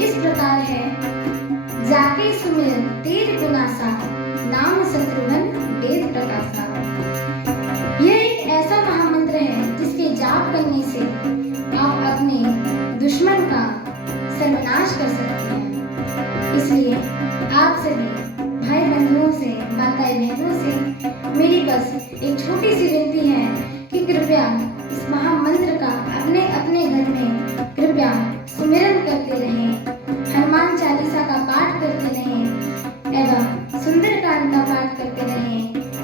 इस प्रकार है। जाके सुमिर तेज गुनासा, नाम शत्रुघ्न वेद प्रकाशा। यह एक ऐसा महामंत्र है जिसके जाप करने से आप अपने दुश्मन का सर्वनाश कर सकते हैं। इसलिए आप सभी भाई बंधुओं से, माताएं बहनों से मेरी बस एक छोटी सी विनती है कि कृपया इस महामंत्र का अपने अपने घर में कृपया सुमिरन करते रहें, हनुमान चालीसा का पाठ करते रहें एवं सुंदरकांड का पाठ करते रहें,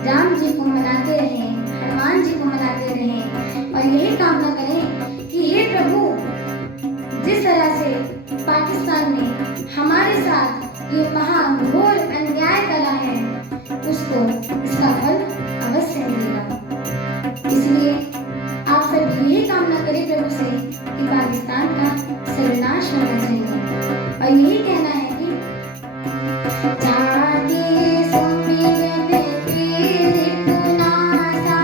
राम जी को मनाते रहें, हनुमान जी को मनाते रहें और यही कामना करें कि हे प्रभु, जिस तरह से पाकिस्तान ने हमारे साथ ये महाघोर अन्याय करा है उसको इसका फल अवश्य मिलेगा। इसलिए आप सब यही कामना करें प्रभु से कि पाकिस्तान का सर्वनाश होना चाहिए और यही कहना है कि जागे सुमिरन तेरे पुनासा,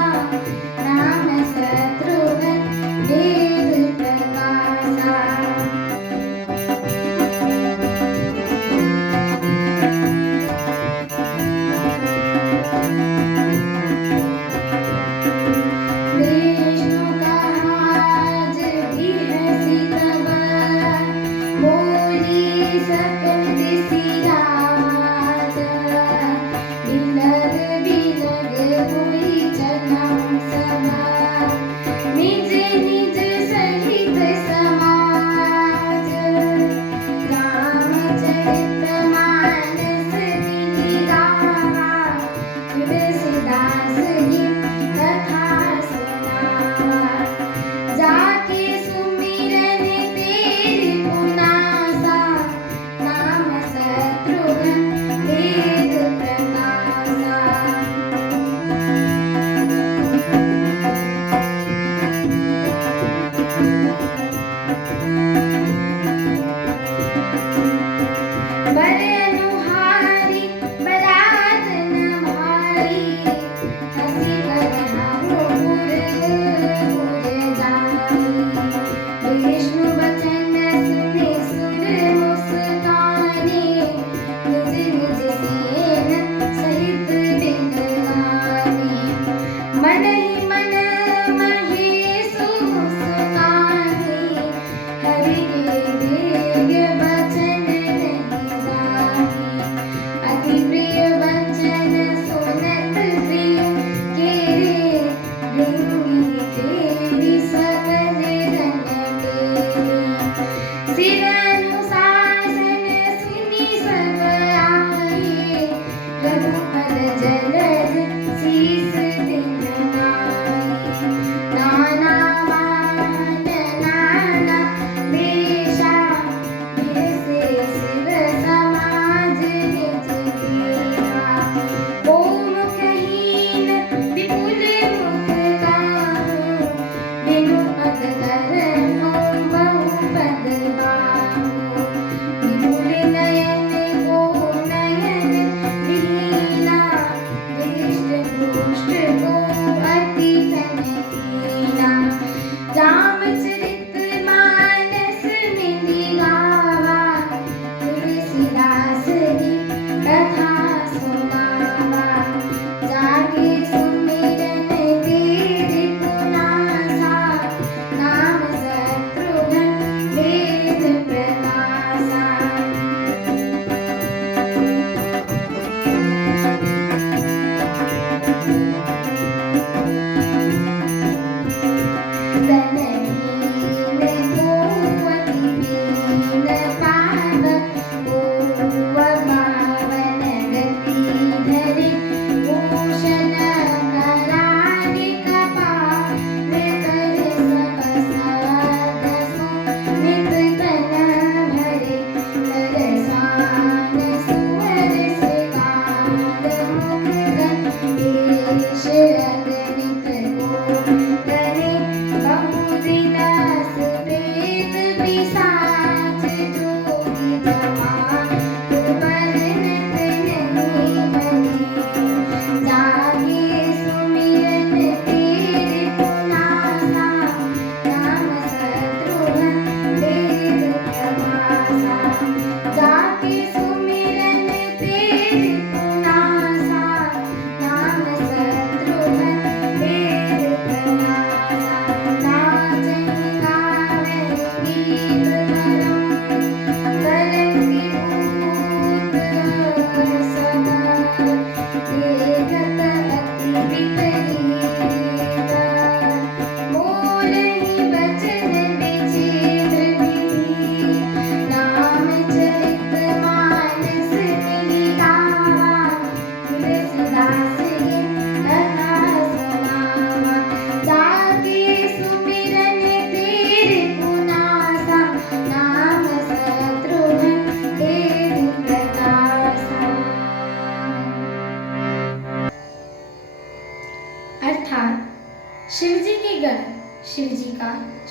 राम शत्रुघ्न वेद प्रकाशा।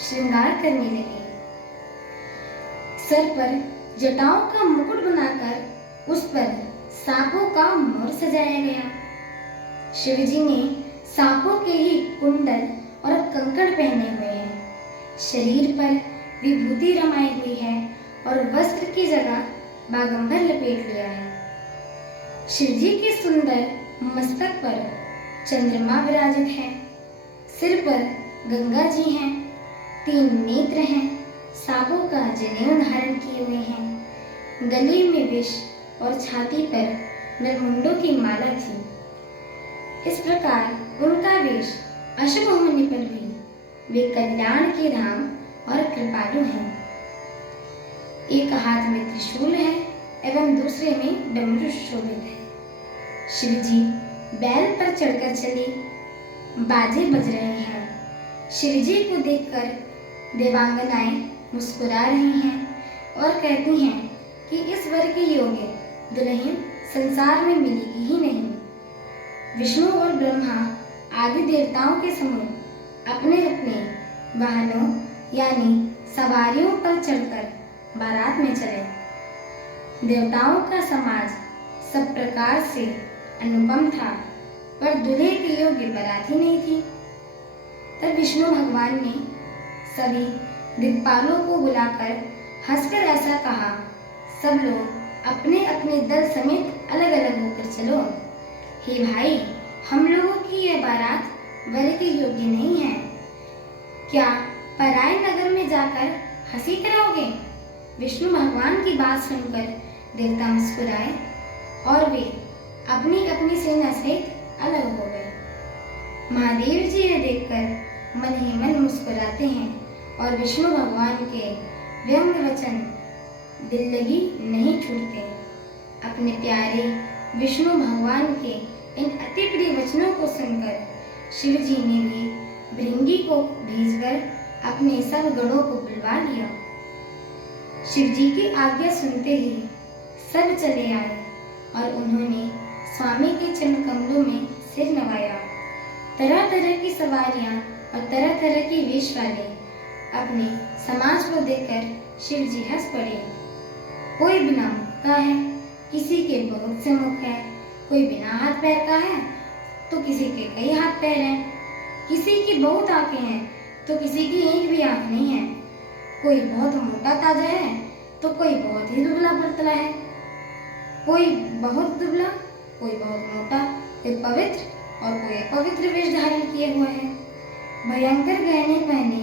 श्रृंगार करने लगे। सर पर जटाओं का मुकुट बनाकर उस पर सांपों का मोर सजाया गया। शिवजी ने सांपों के ही कुंडल और कंकड़ पहने हुए हैं। शरीर पर विभूति रमाई हुई है और वस्त्र की जगह बागंबर लपेट लिया है। शिवजी के सुंदर मस्तक पर चंद्रमा विराजित है। सिर पर गंगा जी हैं। 3 नेत्र हैं। सांपों का जनेऊ धारण किए हुए हैं। गले में विष और छाती पर नरमुंडों की माला थी। इस प्रकार उनका वेश अशुभ होने पर भी वे कल्याण के धाम और कृपालु हैं। एक हाथ में त्रिशूल है एवं दूसरे में डमरू शोभित है। शिवजी बैल पर चढ़कर चले, बाजे बज रहे हैं। शिवजी को देखकर देवांगनाएं मुस्कुरा रही हैं और कहती हैं कि इस वर की योग्य दुल्हन संसार में मिलेगी ही नहीं। विष्णु और ब्रह्मा आदि देवताओं के समूह अपने अपने वाहनों यानी सवारियों पर चढ़कर बारात में चले। देवताओं का समाज सब प्रकार से अनुपम था, पर दूल्हे के योग्य बारात ही नहीं थी। तब विष्णु भगवान ने सभी दिक्पालों को बुलाकर हंसकर ऐसा कहा, सब लोग अपने अपने दल समेत अलग अलग होकर चलो। हे भाई, हम लोगों की यह बारात वर के योग्य नहीं है। क्या पराये नगर में जाकर हंसी कराओगे? विष्णु भगवान की बात सुनकर देवता मुस्कुराए और वे अपनी अपनी सेना सहित अलग हो गए। महादेव जी यह देखकर मन ही मन मुस्कुराते हैं और विष्णु भगवान के व्यंग वचन दिल लगी नहीं छूटते। अपने प्यारे विष्णु भगवान के इन अति प्रिय वचनों को सुनकर शिव जी ने भी भृंगी को भेजकर अपने सब गणों को बुलवा लिया। शिव जी की आज्ञा सुनते ही सब चले आए और उन्होंने स्वामी के चरण कमलों में सिर नवाया। तरह तरह की सवारियां और तरह तरह के वेश वाले अपने समाज को देखकर शिव जी हंस पड़े। कोई बिना मुख का है, किसी के बहुत से मुख है, कोई बिना हाथ पैर का है तो किसी के कई हाथ पैर हैं, किसी की बहुत आंखें हैं तो किसी की एक भी आंख नहीं है, कोई बहुत मोटा ताजा है तो कोई बहुत ही दुबला पतला है, कोई बहुत दुबला, कोई बहुत मोटा, कोई पवित्र और कोई अपवित्र वेश धारण किए हुआ है। भयंकर गहने पहने,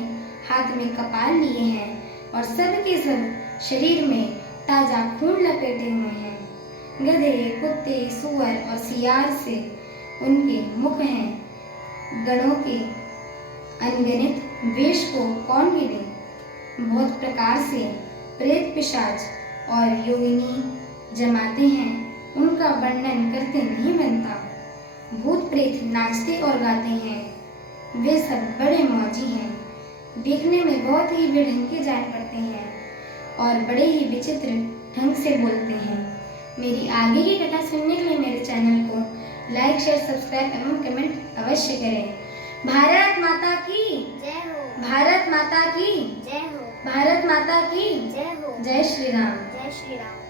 हाथ में कपाल लिए हैं और सब के सब शरीर में ताजा खून लपेटे हुए हैं। गधे, कुत्ते, सुअर और सियार से उनके मुख हैं। गणों के अनगिनत वेश को कौन गिने। बहुत प्रकार से प्रेत, पिशाच और योगिनी जमाते हैं, उनका वर्णन करते नहीं बनता। भूत प्रेत नाचते और गाते हैं, वे सब बड़े मौजी हैं, देखने में बहुत ही बेढंगे जान पड़ते हैं और बड़े ही विचित्र ढंग से बोलते हैं। मेरी आगे की कथा सुनने के लिए मेरे चैनल को लाइक, शेयर, सब्सक्राइब एवं कमेंट अवश्य करें। भारत माता की जय हो। भारत माता की जय हो। भारत माता की जय हो। जय श्री राम। जय श्री राम।